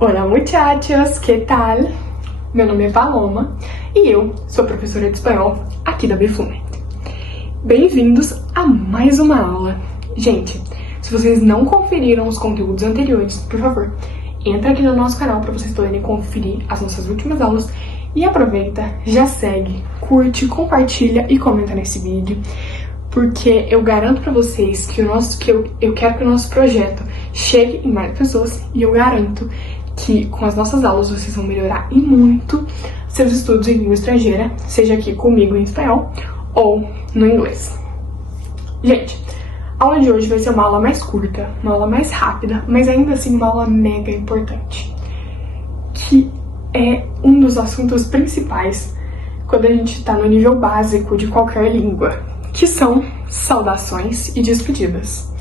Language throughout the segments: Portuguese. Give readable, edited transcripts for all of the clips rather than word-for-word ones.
Olá, muchachos, que tal? Meu nome é Paloma e eu sou professora de espanhol aqui da Bfluent. Bem-vindos a mais uma aula. Gente, se vocês não conferiram os conteúdos anteriores, por favor, entra aqui no nosso canal para vocês poderem conferir as nossas últimas aulas e aproveita, já segue, curte, compartilha e comenta nesse vídeo, porque eu garanto para vocês que eu quero que o nosso projeto chegue em mais pessoas e eu garanto que com as nossas aulas vocês vão melhorar e muito seus estudos em língua estrangeira, seja aqui comigo em espanhol ou no inglês. Gente, a aula de hoje vai ser uma aula mais curta, uma aula mais rápida, mas ainda assim uma aula mega importante, que é um dos assuntos principais quando a gente está no nível básico de qualquer língua, que são saudações e despedidas,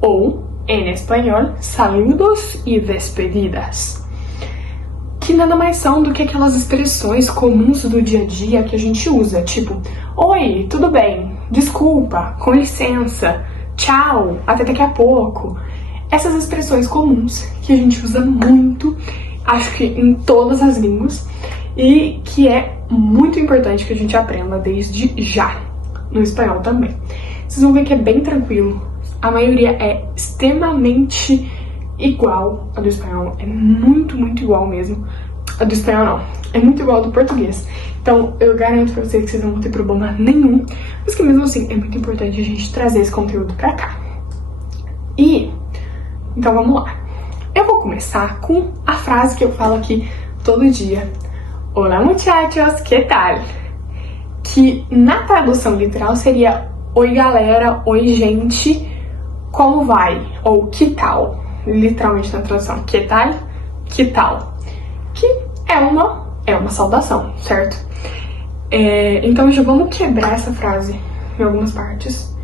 ou, em espanhol, saludos e despedidas, que nada mais são do que aquelas expressões comuns do dia a dia que a gente usa, tipo, oi, tudo bem, desculpa, com licença, tchau, até daqui a pouco. Essas expressões comuns que a gente usa muito, acho que em todas as línguas, e que é muito importante que a gente aprenda desde já, no espanhol também. Vocês vão ver que é bem tranquilo. A maioria é extremamente igual a do espanhol. É muito igual mesmo. A do espanhol não. É muito igual ao do português. Então, eu garanto pra vocês que vocês não vão ter problema nenhum. Mas que mesmo assim, é muito importante a gente trazer esse conteúdo pra cá. Então vamos lá. Eu vou começar com a frase que eu falo aqui todo dia. Olá, muchachos, que tal? Que na tradução literal seria oi, galera, oi, gente, como vai? Ou que tal? Literalmente na tradução, que tal? Que tal? Que é uma saudação, certo? Então já vamos quebrar essa frase em algumas partes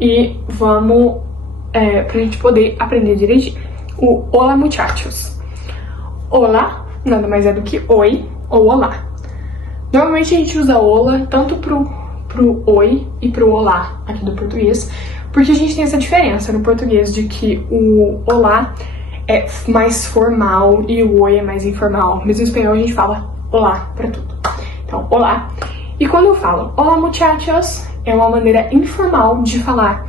e vamos pra gente poder aprender direitinho. O olá, muchachos. Olá nada mais é do que oi ou olá. Normalmente a gente usa olá tanto pro oi e pro olá aqui do português, porque a gente tem essa diferença no português de que o olá é mais formal e o oi é mais informal. Mas no espanhol a gente fala olá pra tudo. Então, olá. E quando eu falo olá, muchachos, é uma maneira informal de falar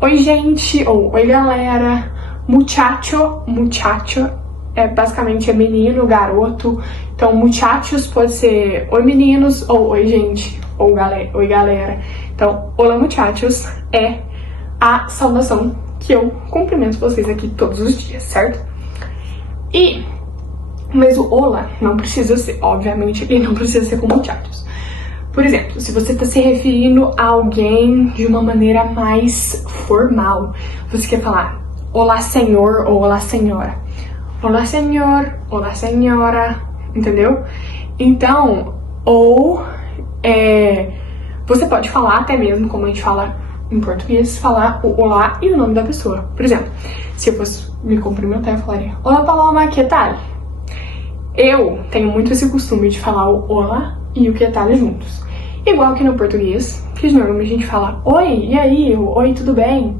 oi, gente, ou oi, galera. Muchacho basicamente é menino, garoto. Então, muchachos pode ser oi, meninos, ou oi, gente, ou oi, galera. Então, olá, muchachos é a saudação que eu cumprimento vocês aqui todos os dias, certo? Mas o olá não precisa ser, obviamente, ele não precisa ser com muchachos. Por exemplo, se você está se referindo a alguém de uma maneira mais formal, você quer falar olá, senhor, ou olá, senhora. Olá, senhor, olá, senhora, entendeu? Então, você pode falar até mesmo, como a gente fala em português, falar o olá e o nome da pessoa. Por exemplo, se eu fosse me cumprimentar, eu falaria olá, Paloma, que tal? Eu tenho muito esse costume de falar o olá e o que tal juntos. Igual que no português, que normalmente a gente fala oi, e aí? Oi, tudo bem?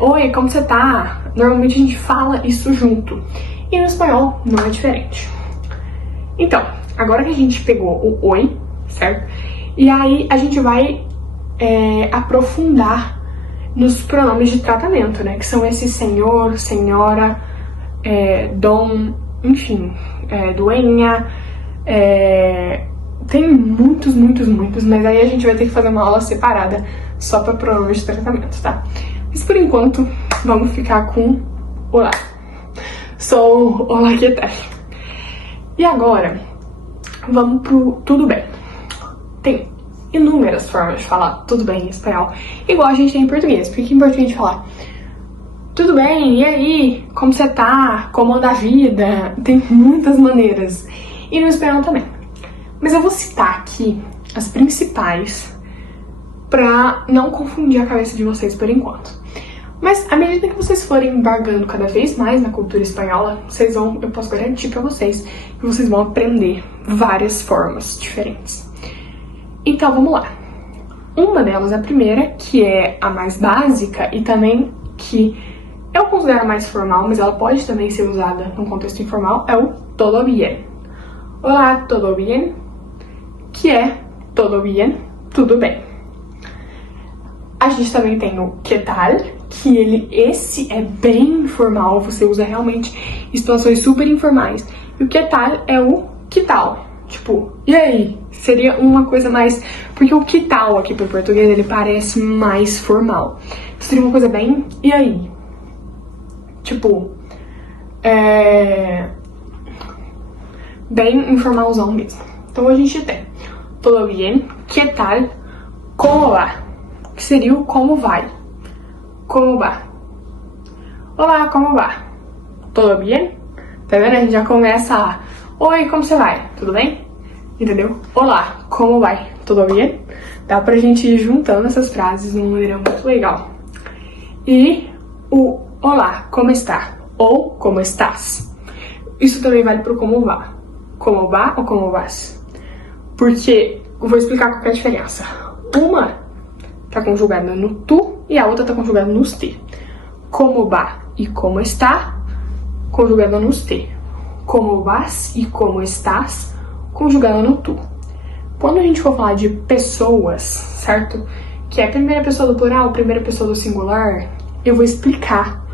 Oi, como você tá? Normalmente a gente fala isso junto. E no espanhol não é diferente. Então, agora que a gente pegou o oi, certo? E aí a gente vai aprofundar nos pronomes de tratamento, né? Que são esses senhor, senhora, dom, enfim, duenha. Tem muitos, mas aí a gente vai ter que fazer uma aula separada só para pronomes de tratamento, tá? Mas por enquanto, vamos ficar com olá. Sou olá, que tal? E agora, vamos pro tudo bem. Tem inúmeras formas de falar tudo bem em espanhol, igual a gente tem em português. Porque em português a gente fala tudo bem, e aí? Como você tá? Como anda a vida? Tem muitas maneiras. E no espanhol também. Mas eu vou citar aqui as principais pra não confundir a cabeça de vocês por enquanto. Mas à medida que vocês forem embargando cada vez mais na cultura espanhola, eu posso garantir pra vocês que vocês vão aprender várias formas diferentes. Então vamos lá. Uma delas, a primeira, que é a mais básica e também que eu considero mais formal, mas ela pode também ser usada num contexto informal, é o todo bien. Olá, todo bien? Que é todo bien, tudo bem. A gente também tem o que tal, que esse é bem informal, você usa realmente em situações super informais. E o que tal é o que tal, tipo, e aí? Seria uma coisa mais... Porque o que tal aqui pro português, ele parece mais formal. Seria uma coisa bem, e aí? Tipo, bem informalzão mesmo. Então a gente tem todo bien, que tal, como va? Que seria o como vai. Como va? Olá, como va? Tudo bem? Tá vendo? A gente já começa a... Oi, como você vai? Tudo bem? Entendeu? Olá, como vai? Tudo bem? Dá pra gente ir juntando essas frases de uma maneira muito legal. E o olá, como está? Ou como estás? Isso também vale pro como vá. Como vá ou como vas? Porque eu vou explicar qual que é a diferença. Uma tá conjugada no tu e a outra tá conjugada nos te. Como vá e como está, conjugada nos te. Como vas e como estás, conjugada no tu. Quando a gente for falar de pessoas, certo? Que é a primeira pessoa do plural, primeira pessoa do singular, eu vou explicar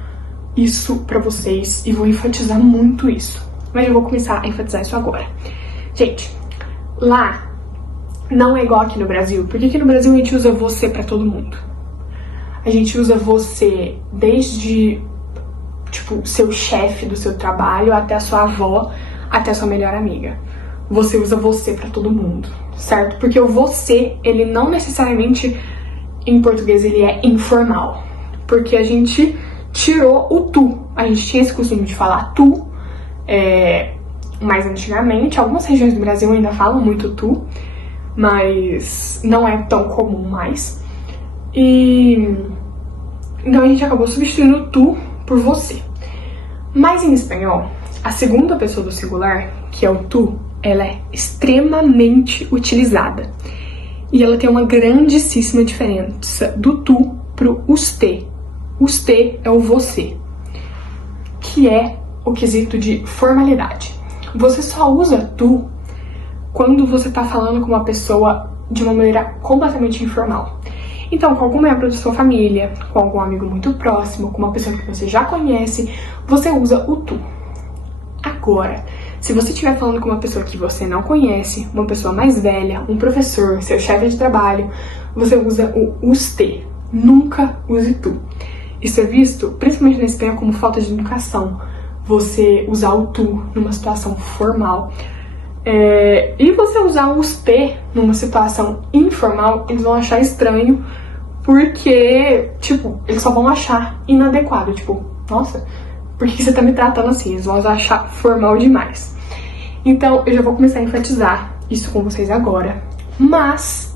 isso pra vocês e vou enfatizar muito isso. Mas eu vou começar a enfatizar isso agora. Gente, lá não é igual aqui no Brasil, porque aqui no Brasil a gente usa você pra todo mundo. A gente usa você desde, tipo, seu chefe do seu trabalho até a sua avó, até a sua melhor amiga. Você usa você pra todo mundo, certo? Porque o você, ele não necessariamente, em português, ele é informal. Porque a gente tirou o tu. A gente tinha esse costume de falar tu, mais antigamente. Algumas regiões do Brasil ainda falam muito tu, mas não é tão comum mais. E então a gente acabou substituindo tu por você. Mas em espanhol, a segunda pessoa do singular, que é o tu, ela é extremamente utilizada. E ela tem uma grandíssima diferença do tu pro usted. Usted é o você, que é o quesito de formalidade. Você só usa tu quando você tá falando com uma pessoa de uma maneira completamente informal. Então, com algum membro da sua família, com algum amigo muito próximo, com uma pessoa que você já conhece, você usa o tu. Agora, se você estiver falando com uma pessoa que você não conhece, uma pessoa mais velha, um professor, seu chefe de trabalho, você usa o usted. Nunca use tu. Isso é visto, principalmente na Espanha, como falta de educação. Você usar o tu numa situação formal. E você usar o usted numa situação informal, eles vão achar estranho, porque, tipo, eles só vão achar inadequado. Tipo, nossa, por que você tá me tratando assim? Eles vão achar formal demais. Então, eu já vou começar a enfatizar isso com vocês agora. Mas,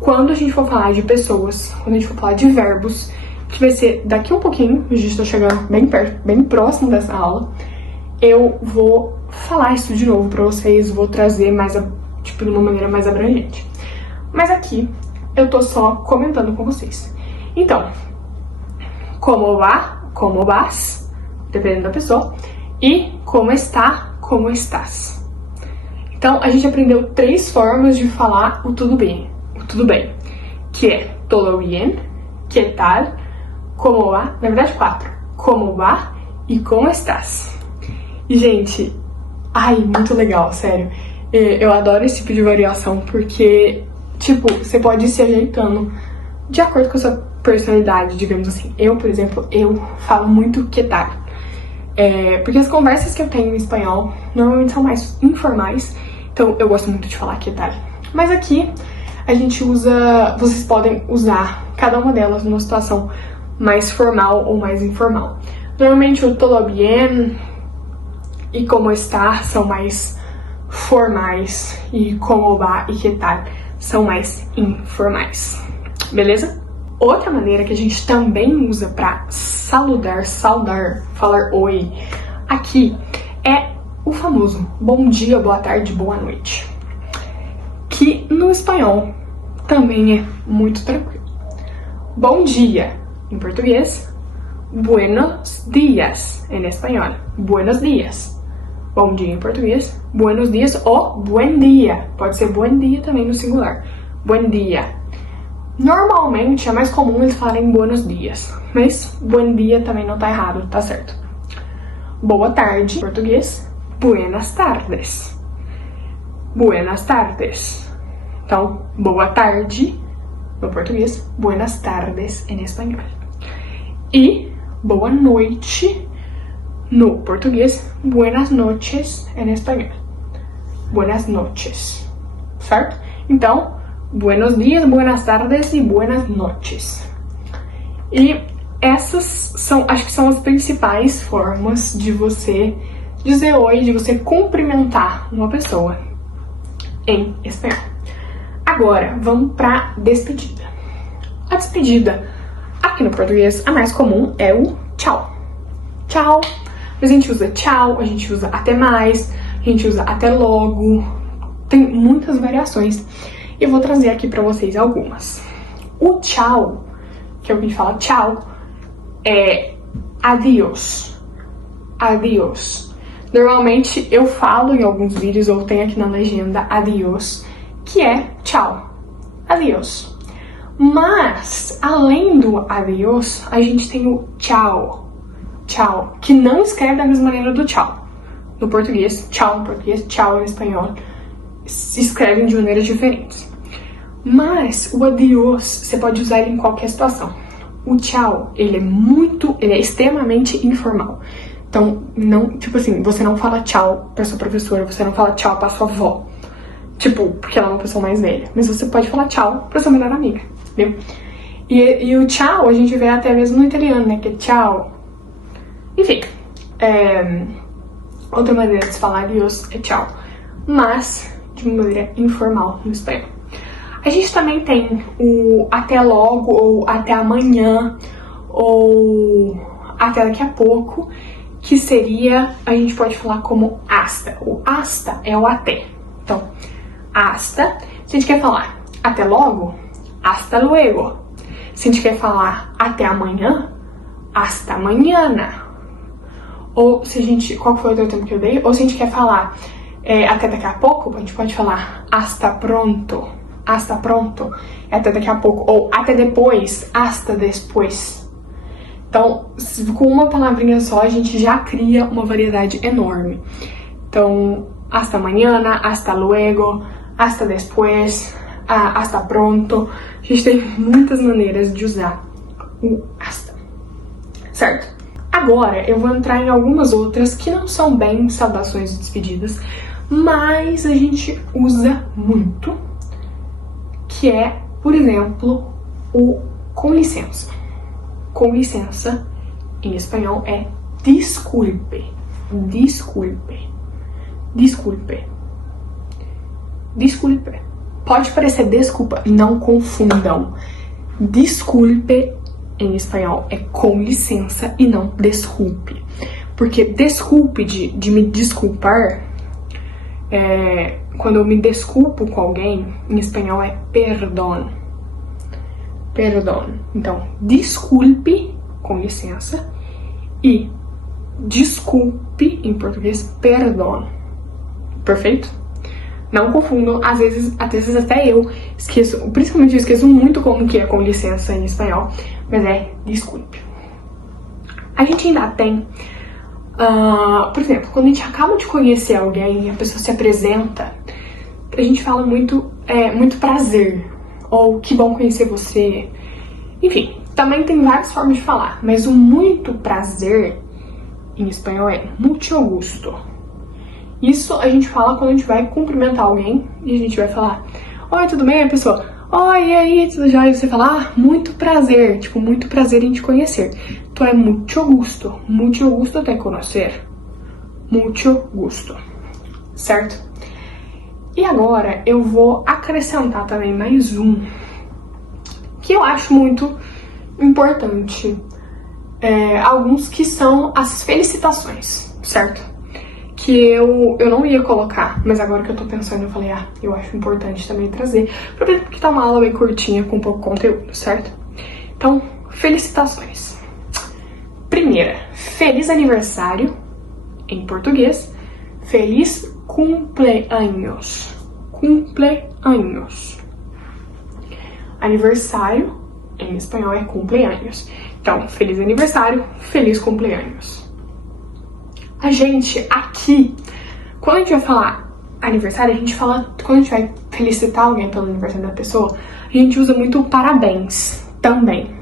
quando a gente for falar de pessoas, quando a gente for falar de verbos, que vai ser daqui um pouquinho, a gente tá chegando bem perto, bem próximo dessa aula, eu vou falar isso de novo pra vocês, vou trazer mais, tipo, de uma maneira mais abrangente. Mas aqui, eu tô só comentando com vocês. Então, como va, como vas, dependendo da pessoa, e como está, como estás. Então, a gente aprendeu 3 formas de falar o tudo bem, que é todo bien, que tal, como va, na verdade 4, como va e como estás. E, gente, muito legal, sério. Eu adoro esse tipo de variação, porque, tipo, você pode ir se ajeitando de acordo com a sua personalidade, digamos assim. Eu, por exemplo, eu falo muito que tal. Porque as conversas que eu tenho em espanhol normalmente são mais informais, então eu gosto muito de falar que tal. Mas aqui a gente usa, vocês podem usar cada uma delas numa situação mais formal ou mais informal. Normalmente o todo bien e como está são mais formais e como va e que tal são mais informais. Beleza? Outra maneira que a gente também usa para saudar, falar oi, aqui é o famoso bom dia, boa tarde, boa noite, que no espanhol também é muito tranquilo. Bom dia em português, buenos días em espanhol. Buenos días. Bom dia em português. Buenos dias ou buen dia. Pode ser buen dia também no singular. Buen dia. Normalmente é mais comum eles falarem buenos dias, mas buen dia também não tá errado, tá certo. Boa tarde em português. Buenas tardes. Buenas tardes. Então, boa tarde no português. Buenas tardes em espanhol. E boa noite no português. Buenas noches em espanhol. Buenas noches. Certo? Então, buenos dias, buenas tardes e buenas noches. E essas são, acho que são as principais formas de você dizer oi, de você cumprimentar uma pessoa em espanhol. Agora, vamos pra despedida. A despedida, aqui no português, a mais comum é o tchau. Tchau. A gente usa tchau, a gente usa até mais, a gente usa até logo. Tem muitas variações. E eu vou trazer aqui pra vocês algumas. O tchau, que é o que a gente fala tchau, é adiós. Adiós. Normalmente eu falo em alguns vídeos, ou tem aqui na legenda, adiós, que é tchau. Adiós. Mas, além do adiós, a gente tem o tchau. Tchau, que não escreve da mesma maneira do tchau. No português, tchau no português, tchau em espanhol, se escrevem de maneiras diferentes. Mas o adiós, você pode usar ele em qualquer situação. O tchau, ele é extremamente informal. Então, não, tipo assim, você não fala tchau pra sua professora, você não fala tchau pra sua avó. Tipo, porque ela é uma pessoa mais velha. Mas você pode falar tchau pra sua melhor amiga, entendeu? E o tchau a gente vê até mesmo no italiano, né? Que é tchau. Enfim, outra maneira de se falar adiós é tchau. Mas de uma maneira informal no espanhol. A gente também tem o até logo, ou até amanhã, ou até daqui a pouco, que seria, a gente pode falar como hasta. O hasta é o até. Então, hasta, se a gente quer falar até logo, hasta luego. Se a gente quer falar até amanhã, hasta mañana. Ou se a gente, qual foi o outro tempo que eu dei? Ou se a gente quer falar até daqui a pouco, a gente pode falar hasta pronto. Hasta pronto é até daqui a pouco. Ou até depois, hasta después. Então, com uma palavrinha só, a gente já cria uma variedade enorme. Então, hasta mañana, hasta luego, hasta después, hasta pronto. A gente tem muitas maneiras de usar o hasta. Certo? Agora, eu vou entrar em algumas outras que não são bem saudações e despedidas, mas a gente usa muito, que é, por exemplo, o com licença. Com licença, em espanhol, é disculpe. Disculpe. Disculpe. Disculpe. Pode parecer desculpa, não confundam. Desculpe em espanhol é com licença e não desculpe. Porque desculpe de me desculpar, quando eu me desculpo com alguém, em espanhol é perdón. Perdón. Então, desculpe, com licença, e desculpe, em português, perdón. Perfeito? Não confundam, às vezes até eu esqueço, principalmente eu esqueço muito como que é com licença em espanhol, mas é desculpe. A gente ainda tem, por exemplo, quando a gente acaba de conhecer alguém e a pessoa se apresenta, a gente fala muito prazer, ou que bom conhecer você, enfim, também tem várias formas de falar, mas o muito prazer em espanhol é mucho gusto. Isso a gente fala quando a gente vai cumprimentar alguém e a gente vai falar: oi, tudo bem? A pessoa: oi, e aí, tudo jóia? E você fala: muito prazer, tipo, muito prazer em te conhecer. Então é mucho gusto te conocer. Mucho gusto, certo? E agora eu vou acrescentar também mais um que eu acho muito importante. Alguns que são as felicitações, certo? Que eu não ia colocar, mas agora que eu tô pensando, eu falei, eu acho importante também trazer, porque tá uma aula bem curtinha, com pouco conteúdo, certo? Então, felicitações. feliz aniversário, em português, feliz cumpleaños. Cumpleaños. Aniversário, em espanhol, é cumpleaños. Então, feliz aniversário, feliz cumpleaños. A gente aqui, quando a gente vai falar aniversário, a gente fala, quando a gente vai felicitar alguém pelo aniversário da pessoa, a gente usa muito o parabéns também.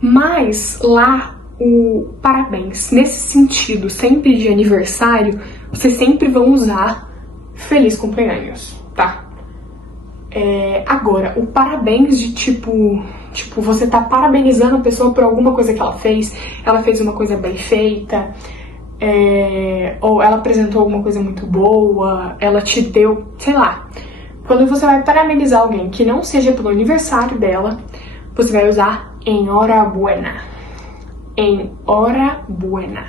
Mas lá, o parabéns, nesse sentido, sempre de aniversário, vocês sempre vão usar feliz cumpleaños, tá? Agora, o parabéns de tipo, você tá parabenizando a pessoa por alguma coisa que ela fez uma coisa bem feita, ou ela apresentou alguma coisa muito boa, ela te deu, sei lá. Quando você vai parabenizar alguém que não seja pelo aniversário dela, você vai usar enhorabuena. Enhorabuena.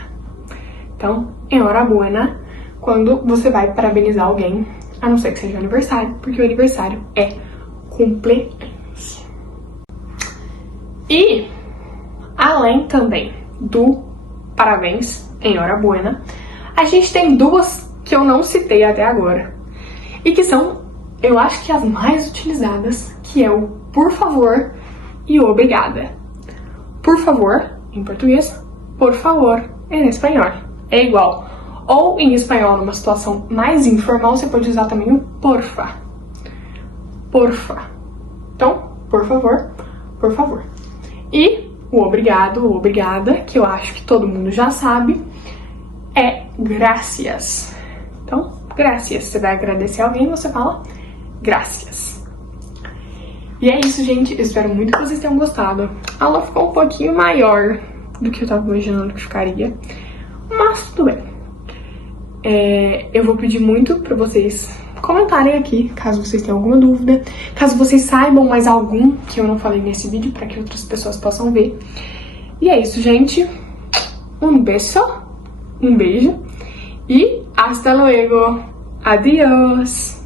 Então, enhorabuena quando você vai parabenizar alguém, a não ser que seja aniversário, porque o aniversário é cumpleaños. E, além também do parabéns, enhorabuena, a gente tem duas que eu não citei até agora. E que são, eu acho que as mais utilizadas, que é o por favor e o obrigada. Por favor, em português, por favor, em espanhol. É igual. Ou em espanhol, numa situação mais informal, você pode usar também o porfa. Porfa. Então, por favor, por favor. E o obrigado, ou obrigada, que eu acho que todo mundo já sabe, é gracias. Então, gracias. Você vai agradecer alguém, você fala gracias. E é isso, gente. Eu espero muito que vocês tenham gostado. A aula ficou um pouquinho maior do que eu tava imaginando que ficaria, mas tudo bem. Eu vou pedir muito pra vocês comentarem aqui, caso vocês tenham alguma dúvida, caso vocês saibam mais algum que eu não falei nesse vídeo, pra que outras pessoas possam ver. E é isso, gente. Um beijo e hasta luego. Adiós.